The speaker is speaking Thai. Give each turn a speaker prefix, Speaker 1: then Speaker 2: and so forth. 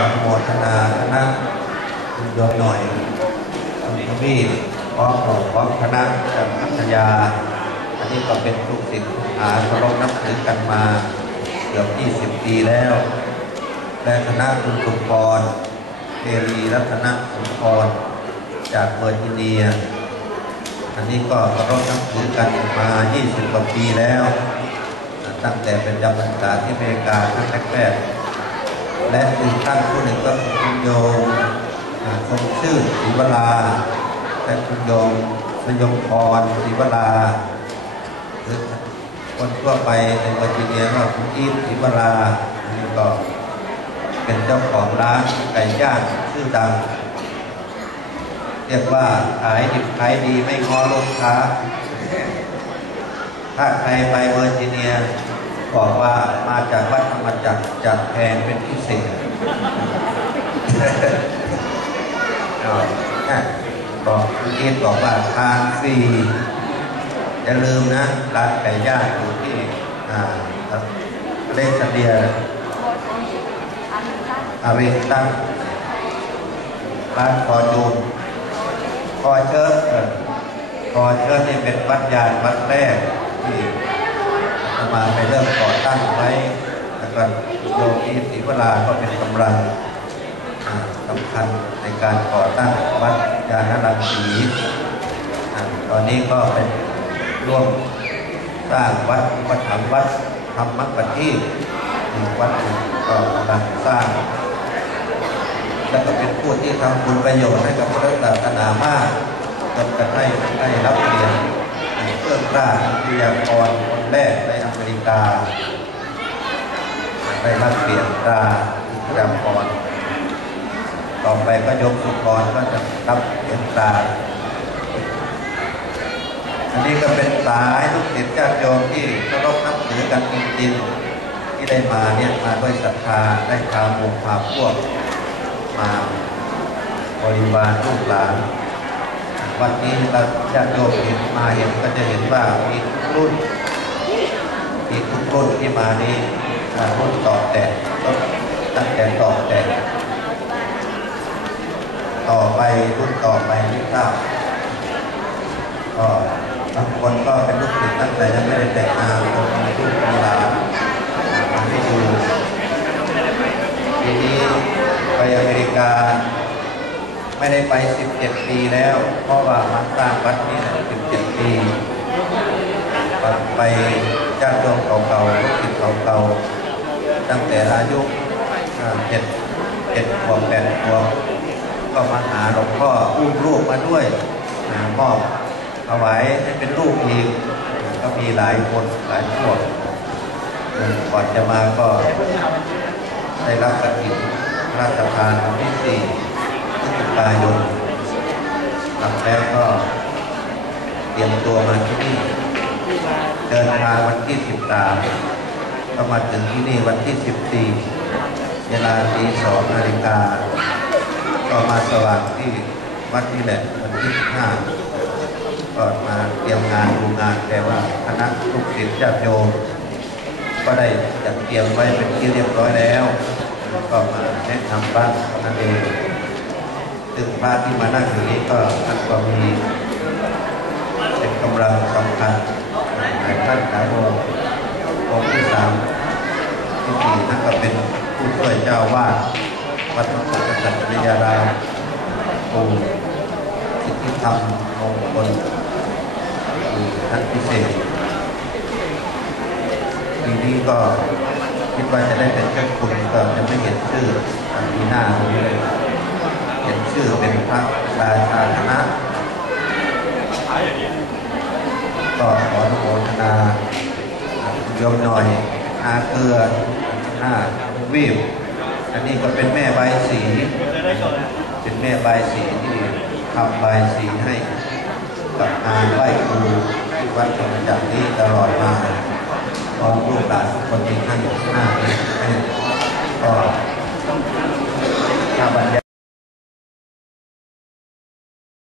Speaker 1: อนุโมทนาคณะคุณโยมหน่อยคุณทวีปพร้อมหมู่พร้อมคณะจากพัทยา อันนี้ก็เป็นลูกศิษย์ลูกหาเคารพนับถือกันมาเกือบ 20 ปีแล้ว และคณะคุณสุพรเทรีรัตนสุพรจากเวอร์จิเนีย อันนี้ก็เคารพนับถือกันมา 20 กว่าปีแล้ว ตั้งแต่เป็นจำพรรษาที่อเมริกาครั้งแรกๆ และอีท่านผู้หนึ่งก็คือคุณโยมอ่าคงชื่อศรีวราและคุณโยมสยมพรศรีวราหรือคนทั่วไปในเวอร์จิเนียก็คุณอีฟศรีวราอันนี้ก็เป็นเจ้าของร้านไก่ย่างชื่อดัง เรียกว่าขายดิบขายดีไม่ง้อลูกค้า ถ้าใครไปเวอร์จิเนีย บอกว่ามาจากวัดธรรมจักรจากแพงเป็นพิเศษเอาอะบอกคุณอีทบอกว่าทานฟรีอย่าลืมนะร้านไก่ย่างอยู่ที่อ่าเลสเดียอาริตังร้านคอจูนคอเชิดเออคอเชิดนี่เป็นวัดยานวัดแรกที่มาไปเริ่มก่อตั้งไว้ แล้วก็โยมีศรีวราก็เป็นกำลังสำคัญในการก่อตั้งวัดยานรังสีตอนนี้ก็เป็นร่วมสร้างวัดวัดถังวัดธรรมปฏิอีวัดก็กำลังสร้าง แล้วก็เป็นผู้ที่ทำบุญประโยชน์ให้กับพระศาสนามากจนกระทั่งได้รับเรียนเครื่องราชวิทยากรคนแรกในอเมริกา ได้รับเปลี่ยนตาวิทยากรต่อไปก็ยกสุกรก็จะรับเปลี่ยนตา อันนี้ก็เป็นสายลูกศิษย์ญาติโยมที่เคารพนับถือกันจริงๆที่ได้มาเนี่ยมาด้วยศรัทธาได้พาหมู่พาพวกมาบริวารลูกหลานวันนี้เราญาติโยมเห็นมาเห็นก็จะเห็นว่ามีทุกรุ่นมีทุกรุ่นที่มานี้ อ่ารุ่นต่อแต่ตั้งแต่ต่อแต่ ต่อไปรุ่นต่อไปที่ทราบก็บางคนก็เป็นลูกศิษย์ตั้งแต่ยังไม่ได้แต่งงานคนมีลูกมีหลานมาให้ดูทีนี้ไปอเมริกา ไม่ได้ไป 17 ปีแล้ว เพราะว่ามาสร้างวัดนี่นะ17 ปี ไปญาติโยมเก่าๆลูกศิษย์เก่าๆ ตั้งแต่อายุเจ็ดเจ็ดขวบแปดขวบก็มาหาหลวงพ่ออุ้มลูกมาด้วยอ่ามอบถวายให้เป็นลูกอีกก็มีหลายคนหลายพวกก่อนจะมาก็ได้รับกฐินราชทานวันที่สี่พฤศจิกายนทำแล้วก็เตรียมตัวมาที่นี่ เดินทางวันที่สิบสาม ก็มาถึงที่นี่วันที่สิบสี่เวลาตีสองนาฬิกา ก็มาสว่างที่วัดนี่แหละวันที่สิบห้าก็มาเตรียมงานดูงานแต่ว่าคณะลูกศิษย์ญาติโยมก็ได้จัดเตรียมไว้เป็นที่เรียบร้อยแล้ว ก็มาแนะนำบ้างนั่นเองซึ่งพระที่มานั่งอยู่นี้ก็ท่านก็มีเป็นกำลังสำคัญในท่านสาวงองค์ที่สาม ที่ดีท่านก็เป็นผู้ช่วยเจ้าวาดวัดพระพุทธศาสนยารามปู่สิทธิธรรมมงคลคือท่านพิเศษปีนี้ก็คิดว่าจะได้เป็นเจ้าคุณก็จะไม่เห็นชื่ออันปีหน้าเลยเห็นชื่อเป็นพระราชาคณะก็ขออนุโมทนาคุณโยมหน่อยอาเกลือ ห้าวิวอันนี้ก็เป็นแม่ใบสี เป็นแม่ใบสีที่ทำใบสีให้กับงานไหว้ครูที่วัดธรรมจักรนี้ตลอดมาพร้อมลูกหลานทุกคนที่ท่านหน้าก็ถ้าบรรย